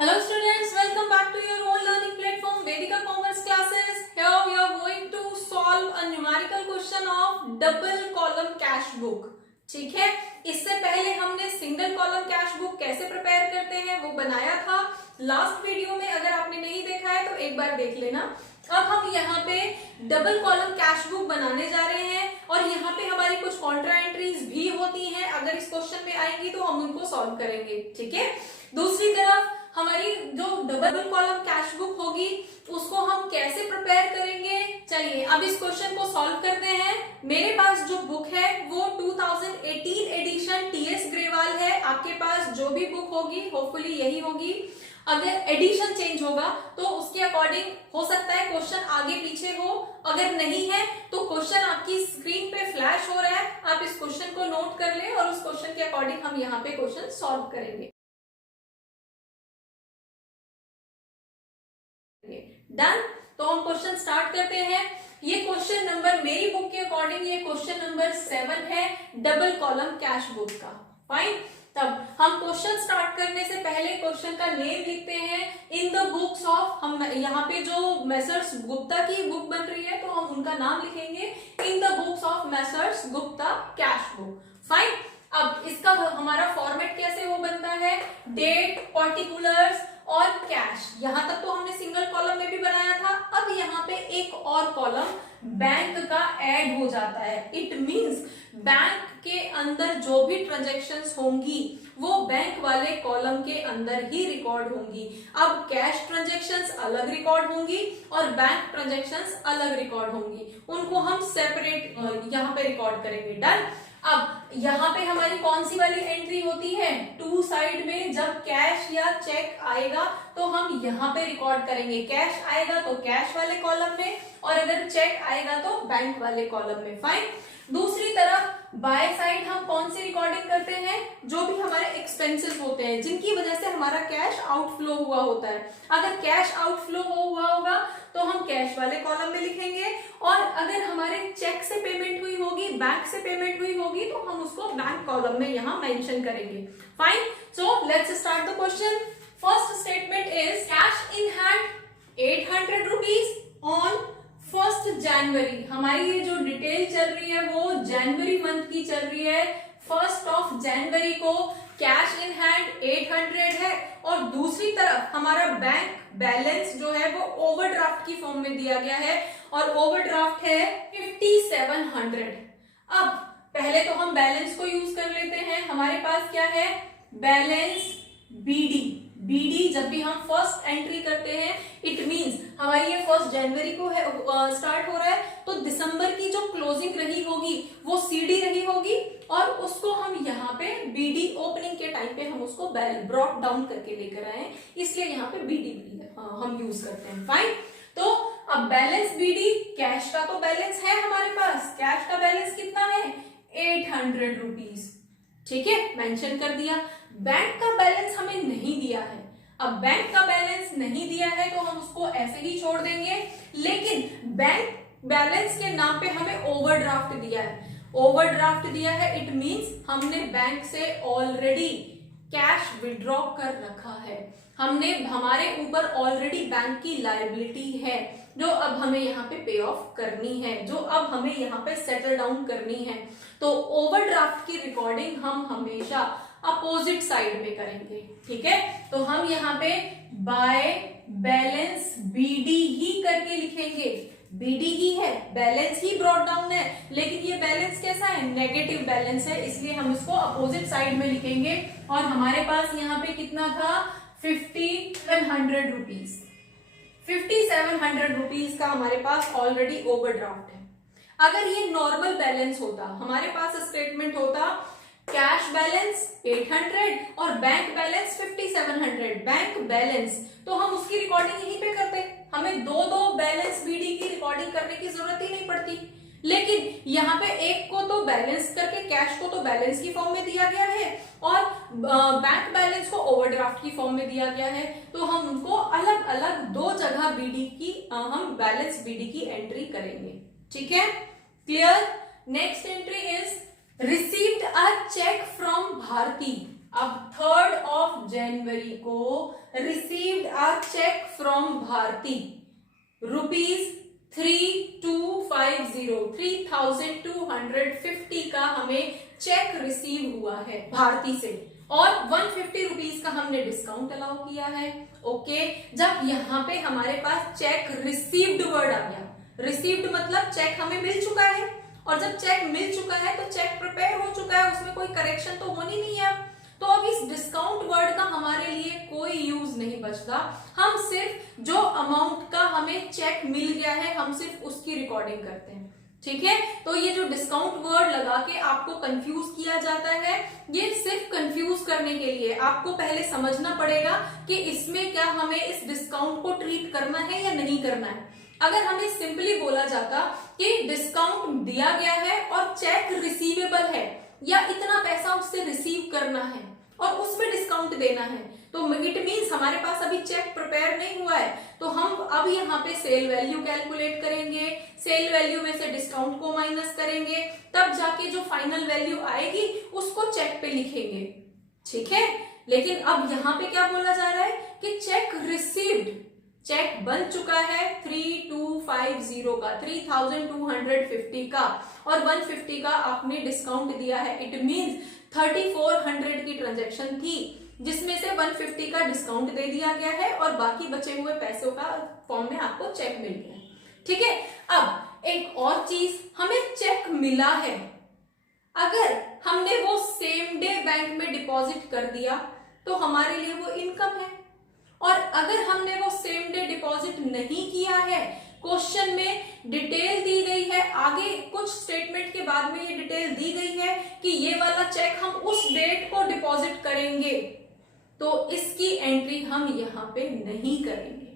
Hello students, welcome back to your own learning platform Vedika Commerce classes. Here we are going to solve a numerical question of double column cash book. ठीक है, इससे पहले हमने single column cash book कैसे prepare करते हैं वो बनाया था लास्ट वीडियो में। अगर आपने नहीं देखा है तो एक बार देख लेना। अब हम यहाँ पे डबल कॉलम कैश बुक बनाने जा रहे हैं और यहाँ पे हमारी कुछ कॉन्ट्रा एंट्रीज भी होती हैं। अगर इस क्वेश्चन में आएंगी तो हम उनको सॉल्व करेंगे। ठीक है, दूसरी तरफ हमारी जो डबल कॉलम कैश बुक होगी उसको हम कैसे प्रिपेयर करेंगे, चलिए अब इस क्वेश्चन को सॉल्व करते हैं। मेरे पास जो बुक है वो 2018 एडिशन टीएस ग्रेवाल है। आपके पास जो भी बुक होगी होपफुली यही होगी। अगर एडिशन चेंज होगा तो उसके अकॉर्डिंग हो सकता है क्वेश्चन आगे पीछे हो। अगर नहीं है तो क्वेश्चन आपकी स्क्रीन पे फ्लैश हो रहा है, आप इस क्वेश्चन को नोट कर लें और उस क्वेश्चन के अकॉर्डिंग हम यहाँ पे क्वेश्चन सॉल्व करेंगे। डन, तो हम क्वेश्चन स्टार्ट करते हैं। ये क्वेश्चन नंबर मेरी बुक के अकॉर्डिंग ये क्वेश्चन नंबर 7 है डबल कॉलम कैश बुक का। फाइन, तब हम क्वेश्चन स्टार्ट करने से पहले क्वेश्चन का नेम लिखते हैं। इन द बुक्स ऑफ, हम यहाँ पे जो मेसर्स गुप्ता की बुक बन रही है तो हम उनका नाम लिखेंगे in the books of messrs Gupta cash book. Fine, अब इसका हमारा फॉर्मेट कैसे वो बनता है, डेट, पर्टिकुलर्स और कैश। यहां तक तो हमने सिंगल कॉलम में भी बनाया था। अब यहाँ पे एक और कॉलम बैंक का ऐड हो जाता है। इट मींस बैंक के अंदर जो भी ट्रांजैक्शंस होंगी वो बैंक वाले कॉलम के अंदर ही रिकॉर्ड होंगी। अब कैश ट्रांजैक्शंस अलग रिकॉर्ड होंगी और बैंक ट्रांजैक्शंस अलग रिकॉर्ड होंगी, उनको हम सेपरेट यहाँ पे रिकॉर्ड करेंगे। डन, अब यहाँ पे हमारी कौन सी वाली एंट्री होती है, टू साइड में जब कैश या चेक आएगा तो हम यहाँ पे रिकॉर्ड करेंगे। कैश आएगा तो कैश वाले कॉलम में और अगर चेक आएगा तो बैंक वाले कॉलम में। फाइन, दूसरी तरफ बाय साइड हम कौन सी रिकॉर्डिंग करते हैं, जो भी हमारे एक्सपेंसेस होते हैं जिनकी वजह से हमारा कैश आउटफ्लो हुआ होता है। अगर कैश आउटफ्लो हुआ होगा तो हम कैश वाले कॉलम में लिखेंगे और अगर हमारे चेक से पेमेंट हुई होगी, बैंक से पेमेंट हुई होगी तो हम उसको बैंक कॉलम में यहाँ मेंशन करेंगे। Fine, so let's start the question. First statement is cash in hand 800 rupees on 1 जनवरी। हमारी ये जो डिटेल चल रही है वो जनवरी मंथ की चल रही है। 1 जनवरी को कैश इन हैंड 800 है और दूसरी तरफ हमारा बैंक बैलेंस जो है वो ओवरड्राफ्ट की फॉर्म में दिया गया है और ओवरड्राफ्ट है 5700। अब पहले तो हम बैलेंस को यूज कर लेते हैं। हमारे पास क्या है, बैलेंस बीडी। बीडी जब भी हम फर्स्ट एंट्री करते हैं इट मींस हमारी ये 1 जनवरी को है स्टार्ट हो रहा है तो दिसंबर की जो क्लोजिंग रही होगी वो सीडी रही होगी और उसको हम यहाँ पे बीडी ओपनिंग के टाइम पे हम उसको ब्रॉट डाउन करके लेकर आए, इसलिए यहाँ पे बीडी हम यूज करते हैं। फाइन, तो अब बैलेंस बीडी, कैश का तो बैलेंस है हमारे पास, कैश का बैलेंस कितना है 800 रुपीज। ठीक है, मेंशन कर दिया। बैंक का बैलेंस हमें नहीं दिया है। अब बैंक का बैलेंस नहीं दिया है तो हम उसको ऐसे ही छोड़ देंगे, लेकिन बैंक बैलेंस के नाम पे हमें ओवरड्राफ्ट दिया है। ओवरड्राफ्ट दिया है इट मींस हमने बैंक से ऑलरेडी कैश विड्रॉ कर रखा है। हमने, हमारे ऊपर ऑलरेडी बैंक की लायबिलिटी है जो अब हमें यहाँ पे पे ऑफ करनी है, जो अब हमें यहाँ पे सेटल डाउन करनी है। तो ओवरड्राफ्ट की रिकॉर्डिंग हम हमेशा अपोजिट साइड में करेंगे। ठीक है, तो हम यहाँ पे बाय बैलेंस बीडी ही करके लिखेंगे। बीडी ही है, बैलेंस ही ब्रॉट डाउन है, लेकिन ये बैलेंस कैसा है, नेगेटिव बैलेंस है, इसलिए हम इसको अपोजिट साइड में लिखेंगे। और हमारे पास यहाँ पे कितना था 5700 रुपीज। 5700 रुपीज का हमारे पास ऑलरेडी ओवरड्राफ्ट है। अगर ये नॉर्मल बैलेंस होता, हमारे पास स्टेटमेंट होता कैश बैलेंस 800 और बैंक बैलेंस 5700, बैंक बैलेंस, तो हम उसकी रिकॉर्डिंग यहीं पे करते, हमें दो बैलेंस बीडी की रिकॉर्डिंग करने की जरूरत ही नहीं पड़ती। लेकिन यहाँ पे एक को तो बैलेंस करके कैश को तो बैलेंस की फॉर्म में दिया गया है और बैंक बैलेंस को ओवरड्राफ्ट की फॉर्म में दिया गया है, तो हम उनको अलग अलग दो जगह बीडी की हम बैलेंस बीडी की एंट्री करेंगे। ठीक है, clear. Next entry is received a cheque from Bharti. अब 3rd of January को received a cheque from Bharti ₹3250 का हमें चेक रिसीव हुआ है भारती से, और 150 रुपीज का हमने डिस्काउंट अलाउ किया है। ओके, जब यहाँ पे हमारे पास चेक रिसीव्ड वर्ड आ गया, रिसीव्ड मतलब चेक हमें मिल चुका है, और जब चेक मिल चुका है तो चेक प्रिपेयर हो चुका है, उसमें कोई करेक्शन तो होनी नहीं है। तो अब इस डिस्काउंट वर्ड का हमारे लिए कोई यूज नहीं बचता, हम सिर्फ जो अमाउंट का हमें चेक मिल गया है हम सिर्फ उसकी रिकॉर्डिंग करते हैं। ठीक है, तो ये जो डिस्काउंट वर्ड लगा के आपको कंफ्यूज किया जाता है, ये सिर्फ कंफ्यूज करने के लिए आपको पहले समझना पड़ेगा कि इसमें क्या हमें इस डिस्काउंट को ट्रीट करना है या नहीं करना है। अगर हमें सिंपली बोला जाता कि डिस्काउंट दिया गया है और चेक रिसीवेबल है, या इतना पैसा उससे रिसीव करना है और उसमें डिस्काउंट देना है, तो इट मींस हमारे पास अभी चेक प्रिपेयर नहीं हुआ है, तो हम अब यहाँ पे सेल वैल्यू कैलकुलेट करेंगे, सेल वैल्यू में से डिस्काउंट को माइनस करेंगे, तब जाके जो फाइनल वैल्यू आएगी उसको चेक पे लिखेंगे। ठीक है, लेकिन अब यहाँ पे क्या बोला जा रहा है कि चेक रिसीव्ड, चेक बन चुका है 3250 का, 3250 का, और 150 का आपने डिस्काउंट दिया है। इट मींस 3400 की ट्रांजैक्शन थी जिसमें से 150 का डिस्काउंट दे दिया गया है और बाकी बचे हुए पैसों का फॉर्म में आपको चेक मिल गया। ठीक है, अब एक और चीज, हमें चेक मिला है, अगर हमने वो सेम डे बैंक में डिपॉजिट कर दिया तो हमारे लिए वो इनकम है, और अगर हमने वो सेम डे डिपॉजिट नहीं किया है, क्वेश्चन में डिटेल दी गई है, आगे कुछ स्टेटमेंट के बाद में ये डिटेल दी गई है कि ये वाला चेक हम उस डेट को डिपॉजिट करेंगे, तो इसकी एंट्री हम यहाँ पे नहीं करेंगे।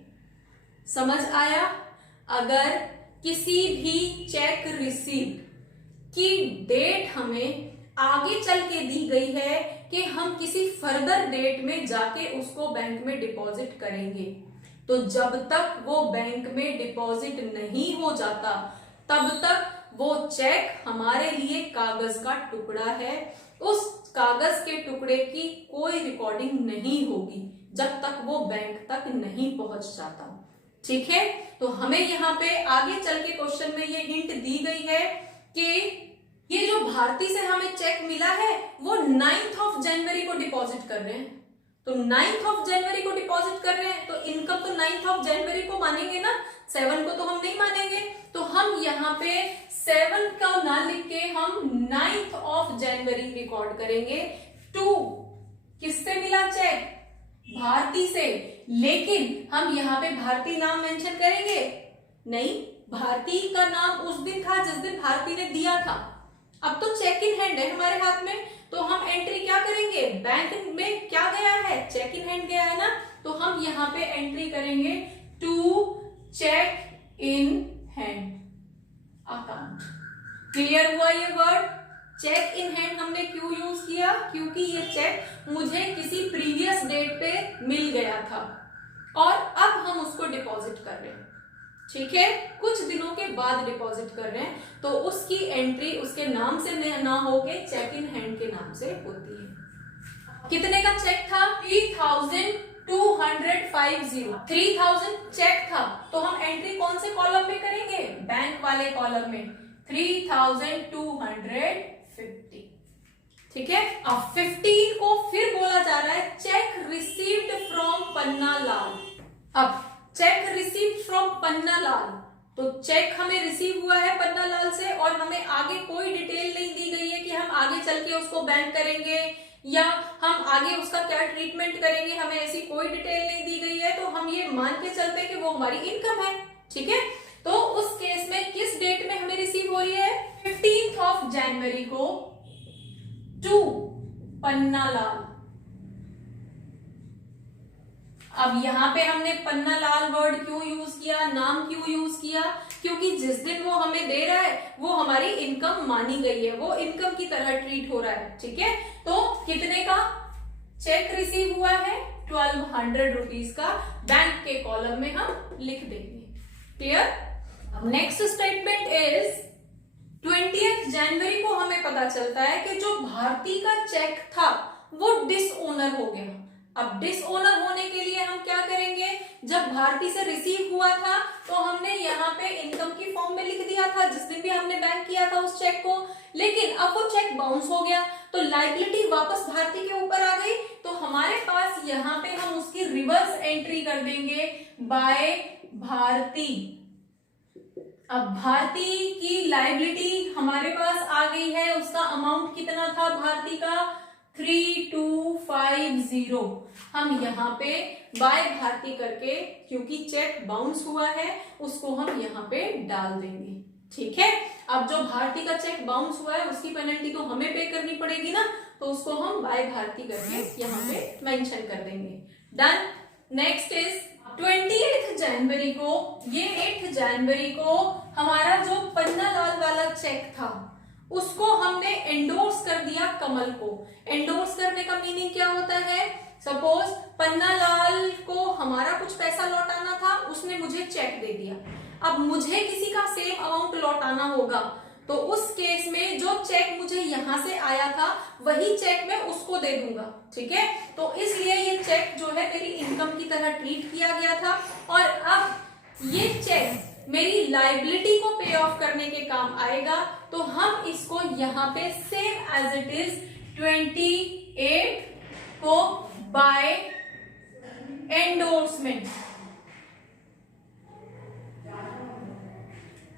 समझ आया? अगर किसी भी चेक रिसीव्ड की डेट हमें आगे चल के दी गई है कि हम किसी फर्दर डेट में जाके उसको बैंक में डिपॉजिट करेंगे, तो जब तक वो बैंक में डिपॉजिट नहीं हो जाता तब तक वो चेक हमारे लिए कागज का टुकड़ा है, उस कागज के टुकड़े की कोई रिकॉर्डिंग नहीं होगी जब तक वो बैंक तक नहीं पहुंच जाता। ठीक है, तो हमें यहाँ पे आगे चल के क्वेश्चन में ये हिंट दी गई है कि ये जो भारती से हमें चेक मिला है वो 9th of January को डिपॉजिट कर रहे हैं, तो 9th of January को डिपॉजिट कर रहे हैं तो इनकम तो 9th of January को मानेंगे ना, 7 को तो हम नहीं मानेंगे। तो हम यहाँ पे 7 का ना लिख के हम 9th of January रिकॉर्ड करेंगे। टू किससे मिला चेक? भारती से, लेकिन हम यहाँ पे भारती नाम मेंशन करेंगे नहीं, भारती का नाम उस दिन था जिस दिन भारती ने दिया था। अब तो चेक इन हैंड है हमारे हाथ में, तो हम एंट्री क्या करेंगे? बैंक में क्या गया है? चेक इन हैंड गया है ना, तो हम यहाँ पे एंट्री करेंगे to cheque in hand account. Clear हुआ ये वर्ड? चेक इन हैंड हमने क्यों यूज किया? क्योंकि ये चेक मुझे किसी प्रीवियस डेट पे मिल गया था और अब हम उसको डिपॉजिट कर रहे हैं। ठीक है, कुछ दिनों के बाद डिपॉजिट कर रहे हैं, तो उसकी एंट्री उसके नाम से ना होके चेक इन हैंड के नाम से होती है। कितने का चेक था? 3250। 3000 चेक था, तो हम एंट्री कौन से कॉलम में करेंगे? बैंक वाले कॉलम में, 3250। ठीक है, अब 15 को फिर बोला जा रहा है check received from Panna Lal. अब check received from Panna Lal, तो चेक हमें रिसीव हुआ है पन्ना लाल से और हमें आगे कोई डिटेल नहीं दी गई है कि हम आगे चल के उसको बैंक करेंगे या हम आगे उसका क्या ट्रीटमेंट करेंगे, हमें ऐसी कोई डिटेल नहीं दी गई है, तो हम ये मान के चलते कि वो हमारी इनकम है। ठीक है, तो उस केस में किस डेट में हमें रिसीव हो रही है? 15th of January को टू पन्ना लाल। अब यहाँ पे हमने पन्ना लाल वर्ड क्यों यूज किया, नाम क्यों यूज किया? क्योंकि जिस दिन वो हमें दे रहा है वो हमारी इनकम मानी गई है, वो इनकम की तरह ट्रीट हो रहा है। ठीक है, तो कितने का चेक रिसीव हुआ है? 1200 रुपीज का, बैंक के कॉलम में हम लिख देंगे। क्लियर? नेक्स्ट स्टेटमेंट इज 20 जनवरी को हमें पता चलता है कि जो भारती का चेक था वो डिसओनर हो गया। अब डिसओनर होने के लिए हम क्या करेंगे, जब भारती से रिसीव हुआ था तो हमने यहाँ पे इनकम की फॉर्म में लिख दिया था जिस दिन भी हमने बैंक किया था उस चेक को, लेकिन अब वो चेक बाउंस हो गया तो लायबिलिटी वापस भारती के ऊपर आ गई। तो हमारे पास यहाँ पे हम उसकी रिवर्स एंट्री कर देंगे बाय भारती। अब भारती की लायबिलिटी हमारे पास आ गई है, उसका अमाउंट कितना था भारती का 3250। हम यहाँ पे बाय भारती करके, क्योंकि चेक बाउंस हुआ है, उसको हम यहाँ पे डाल देंगे। ठीक है, अब जो भारती का चेक बाउंस हुआ है उसकी पेनल्टी तो हमें पे करनी पड़ेगी ना, तो उसको हम बाय भारती करके यहाँ पे मेंशन कर देंगे। डन। नेक्स्ट इज 28 जनवरी को, ये 8 जनवरी को हमारा जो पन्नालाल वाला चेक था उसको हमने एंडोर्स कर दिया कमल को। एंडोर्स करने का मीनिंग क्या होता है, सपोज पन्नालाल को हमारा कुछ पैसा लौटाना था, उसने मुझे चेक दे दिया, अब मुझे किसी का सेम अमाउंट लौटाना होगा, तो उस केस में जो चेक मुझे यहां से आया था वही चेक मैं उसको दे दूंगा। ठीक है, तो इसलिए ये चेक जो है मेरी इनकम की तरह ट्रीट किया गया था, और अब ये चेक मेरी लायबिलिटी को पे ऑफ करने के काम आएगा, तो हम इसको यहाँ पे सेम एज इट इज 28 को बाय एंडोर्समेंट,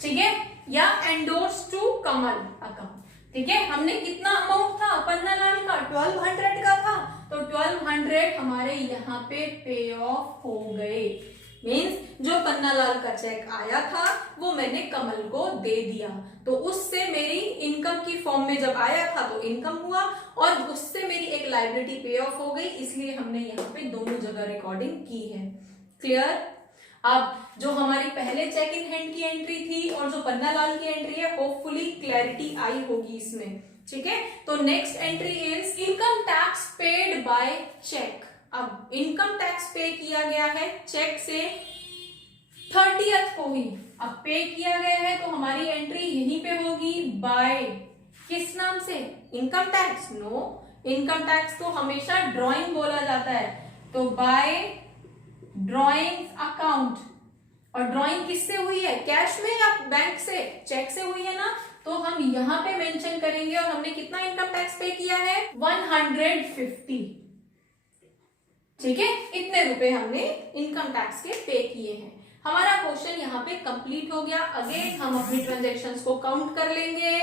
ठीक है, या एंडोर्स टू कमल अकाउंट। ठीक है, हमने कितना अमाउंट था पन्नालाल का 1200 का था, तो 1200 हमारे यहाँ पे ऑफ हो गए। मीन्स जो पन्नालाल का चेक आया था वो मैंने कमल को दे दिया, तो उससे मेरी इनकम की फॉर्म में जब आया था तो इनकम हुआ, और उससे मेरी एक लायबिलिटी पे ऑफ हो गई, इसलिए हमने यहाँ पे दोनों जगह रिकॉर्डिंग की है। क्लियर। अब जो हमारी पहले चेक इन हैंड की एंट्री थी और जो पन्नालाल की एंट्री है, होपफुली क्लैरिटी आई होगी इसमें। ठीक है, तो next entry is income tax paid by cheque. अब इनकम टैक्स पे किया गया है चेक से 30th को ही, अब पे किया गया है तो हमारी एंट्री यहीं पे होगी बाय किस नाम से, income tax. No, income tax को हमेशा ड्राइंग बोला जाता है, तो बाय ड्राइंग अकाउंट। और ड्राइंग किससे हुई है, कैश में या बैंक से, चेक से हुई है ना, तो हम यहाँ पे मेंशन करेंगे। और हमने कितना इनकम टैक्स पे किया है 150। ठीक है, इतने रुपए हमने इनकम टैक्स के पे किए हैं। हमारा क्वेश्चन यहाँ पे कंप्लीट हो गया। अगेन हम अपनी ट्रांजैक्शंस को काउंट कर लेंगे।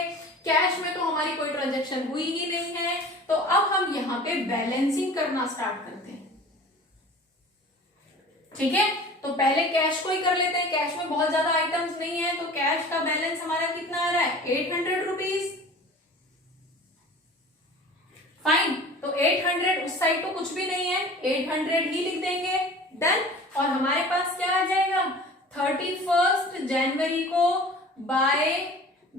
कैश में तो हमारी कोई ट्रांजैक्शन हुई ही नहीं है, तो अब हम यहाँ पे बैलेंसिंग करना स्टार्ट करते हैं। ठीक है, तो पहले कैश को ही कर लेते हैं। कैश में बहुत ज्यादा आइटम्स नहीं है, तो कैश का बैलेंस हमारा कितना आ रहा है 800 रुपीज। फाइन, तो 800 उस साइड तो कुछ भी नहीं है, 800 ही लिख देंगे। डन। और हमारे पास क्या आ जाएगा 31 जनवरी को by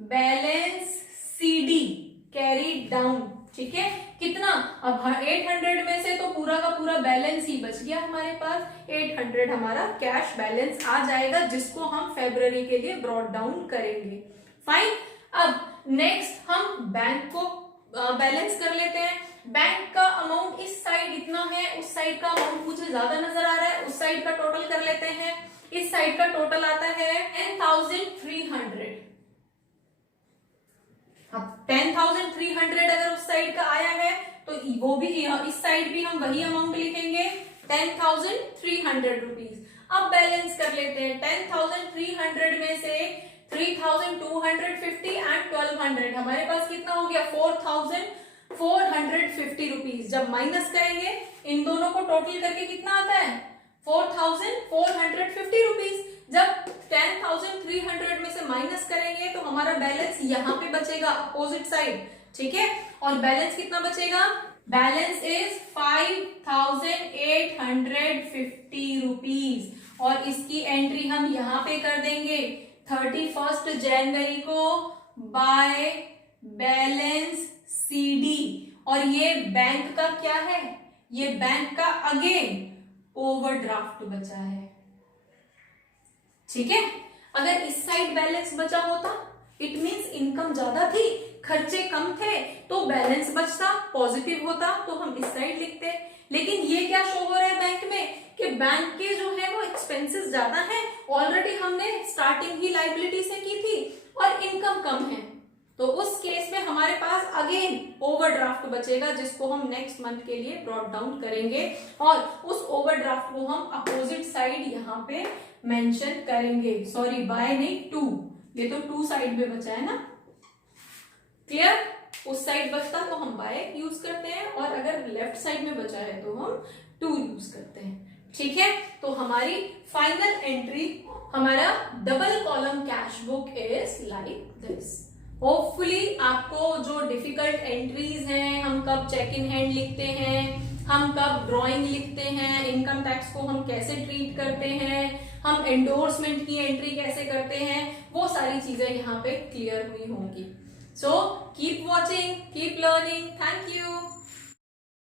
balance CD carry down. ठीक है, कितना, अब 800 में से तो पूरा का पूरा बैलेंस ही बच गया हमारे पास, 800 हमारा कैश बैलेंस आ जाएगा, जिसको हम फरवरी के लिए ब्रॉट डाउन करेंगे। फाइन, अब नेक्स्ट हम बैंक को बैलेंस कर लेते हैं। बैंक का अमाउंट इस साइड इतना है, उस साइड का अमाउंट मुझे ज्यादा नजर आ रहा है, उस साइड का टोटल कर लेते हैं। इस साइड का टोटल आता है 10,300। अब 10,300 अगर उस साइड का आया है तो वो भी इस साइड भी हम वही अमाउंट लिखेंगे 10,300 रुपीज। अब बैलेंस कर लेते हैं। 10,300 में से 3,250 एंड 1,200 हमारे पास कितना हो गया 4,450 रुपीज। जब माइनस करेंगे इन दोनों को टोटल करके कितना आता है 4,450 रुपीज। जब 10,300 में से माइनस करेंगे तो हमारा बैलेंस यहाँ पे बचेगा अपोजिट साइड। ठीक है, और बैलेंस कितना बचेगा, बैलेंस इज 5,850 रुपीज। और इसकी एंट्री हम यहाँ पे कर देंगे 31 जनवरी को बाय बैलेंस सीडी। और ये बैंक का क्या है, ये बैंक का अगेन ओवरड्राफ्ट बचा है। ठीक है, अगर इस साइड बैलेंस बचा होता इट मीन्स इनकम ज्यादा थी, खर्चे कम थे, तो बैलेंस बचता, पॉजिटिव होता, तो हम इस साइड लिखते। लेकिन ये क्या शो हो रहा है बैंक में कि बैंक के जो है वो एक्सपेंसेस ज्यादा है, ऑलरेडी हमने स्टार्टिंग ही लाइबिलिटी से की थी और इनकम कम है, तो उस केस में हमारे पास अगेन ओवरड्राफ्ट बचेगा जिसको हम नेक्स्ट मंथ के लिए ब्रॉट डाउन करेंगे और उस ओवरड्राफ्ट को हम अपोजिट साइड यहाँ पे मेंशन करेंगे। सॉरी बाय नहीं, टू, ये तो टू साइड में बचा है ना, क्लियर? उस साइड बचता तो हम बाय यूज करते हैं और अगर लेफ्ट साइड में बचा है तो हम टू यूज करते हैं, ठीक है? तो हमारी फाइनल एंट्री, हमारा double column cash book is like this. Hopefully आपको जो डिफिकल्ट एंट्रीज हैं, हम कब चेक इन हैंड लिखते हैं, हम कब ड्राइंग लिखते हैं, इनकम टैक्स को हम कैसे ट्रीट करते हैं, हम एंडोर्समेंट की एंट्री कैसे करते हैं, वो सारी चीजें यहाँ पे क्लियर हुई होंगी। So keep watching, keep learning, thank you.